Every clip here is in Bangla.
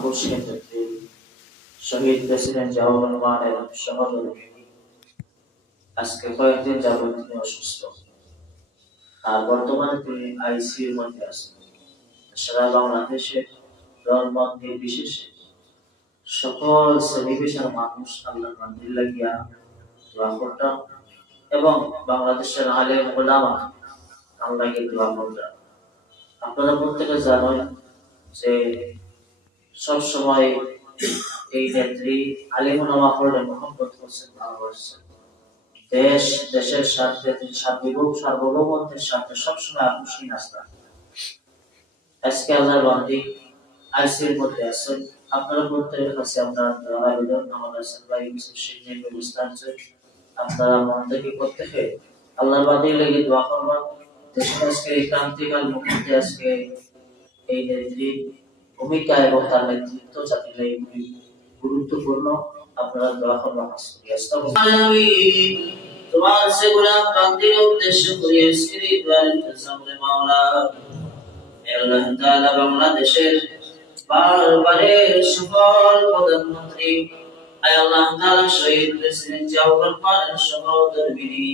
আকর্ষণীয় ক্ষেত্রে শহীদ প্রেসিডেন্ট জিয়াউর রহমানের সহযোগী আজকে কয়েকদিন যাবত তিনি অসুস্থ, আর বর্তমানে তিনি আইসিইউর মধ্যে আছেন। সারা বাংলাদেশে ধর্ম নির্বিশেষে সকল শ্রেণী পেশার মানুষ আল্লাহর মন্দির লাগিয়া দোয়া করতাম এবং বাংলাদেশের আলেম ওলামা আল্লাহকে দোয়া করতাম। আপনারা প্রত্যেকে জানেন যে সবসময় এই নেত্রী আলেম ওলামা হলেন মোহাম্মদ হোসেন ভালোবাসছেন। দেশের স্বার্থে সার্বভৌমত্বের স্বার্থে সবসময় আপসীন আসতেন। আজকে আল্লাহর বান্দি আইসিইউর মধ্যে আছেন। আপনারা প্রত্যেকের কাছে আমরা আবেদন, আমাদের ভাই কিছু শিক্ষার ব্যবস্থা আছে, আপনারা মন থেকে প্রত্যেকে আল্লাহর বান্দির লেগে দোয়া করবেন। দেশের আজকে এই ক্রান্তিকাল মুহূর্তে আজকে এই নেত্রীর ভূমিকা এবং তার নেতৃত্ব জাতির খুবই গুরুত্বপূর্ণ। আপনারা দোয়া করবেন। তোমার সে গোলাম বান্দির উদ্দেশ্য করে আজকের এই দোয়ার ইন্তজাম করে মাওলা আল্লাহ তাআলা বাংলাদেশের বারবারের সকল প্রধানমন্ত্রী আয় আল্লাহ তাআলা শহীদ প্রেসিডেন্ট জিয়াউর রহমানের সহধর্মিণী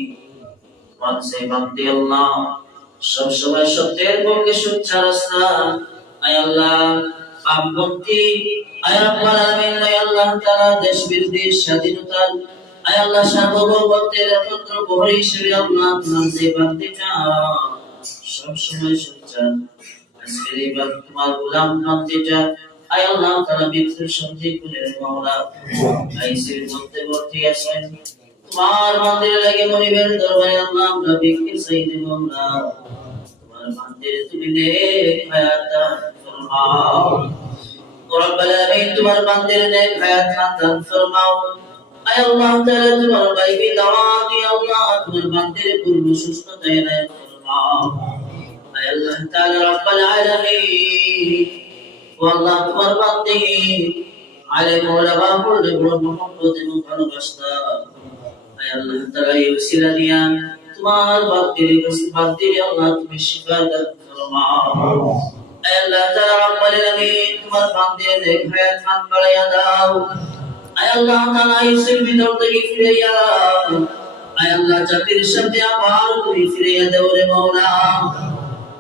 তোমার সে বান্দি আল্লাহ সব সময় সত্যের পক্ষে সোচ্চার রাস্তা আয় আল্লাহ আপমন্ত্রী আয় রাব্বুল আলামিন আয় আল্লাহ তাআলা দেশ বিরোধী স্বাধীনতার আয় আল্লাহ সার্বভৌমত্বের একমাত্র প্রহরী হিসেবে আল্লাহ তোমার যে বান্দিটা সব সময় সোচ্চার আজকের এই তোমার গোলাম বান্দিটা আয় আল্লাহ তাআলা মৃত্যুর সন্ধি করে মাওলা আইসির মধ্যে ভর্তি আছেন। তোমার মন্দির লাগে মনিবের দরবারে আল্লাহ আমরা ভিক্ষা চাইতে মাওলা তোমার মন্দিরে তুমি নেক হায়াত দান ফরমাও। রব্বুল আলামিন তোমার মন্দিরে নেক হায়াত দান ফরমাও। আয় আল্লাহ তাআলা তোমার বাইবি দাওয়াত আল্লাহ তোমার মন্দিরে পূর্ণ সুস্থতা এনায়েত ফরমাও। আয় আল্লাহ তাআলা রব্বুল আলামিন আল্লাহ তোমার বান্দি আলেম ওলামা বলে বড় মোহাম্মদ এবং ভালোবাসা আয় আল্লাহ তাআলা এই ওসিলা দিয়া তোমার বান্দির আল্লাহ তুমি শিফা দান ফরমাও। আয় আল্লাহ তাআলা রব্বুল আলামিন তোমার বান্দির নেক হায়াত খান বাড়াইয়া দাও। আয় আল্লাহ তাআলা ইসের ভিতর থেকে ফিরাইয়া আয় আল্লাহ জাতির সাথে আবার তুমি ফিরাইয়া দাও রে মাওলা।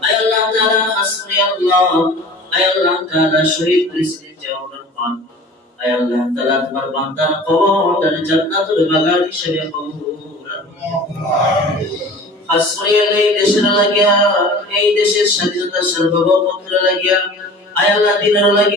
আয় আল্লাহ তাআলা হাসবি আল্লাহ আয় আল্লাহ তাআলা শহীদ প্রেসিডেন্ট জিয়াউর রহমান আয় আল্লাহ তাআলা তোমার বান্দার কবরটা জান্নাতুল বাগান হিসেবে কবুল হাসবি এই দেশের লাগিয়া এই দেশের স্বাধীনতা সার্বভৌমত্বের লাগিয়া আয় আল্লাহ দিনের লাগিয়া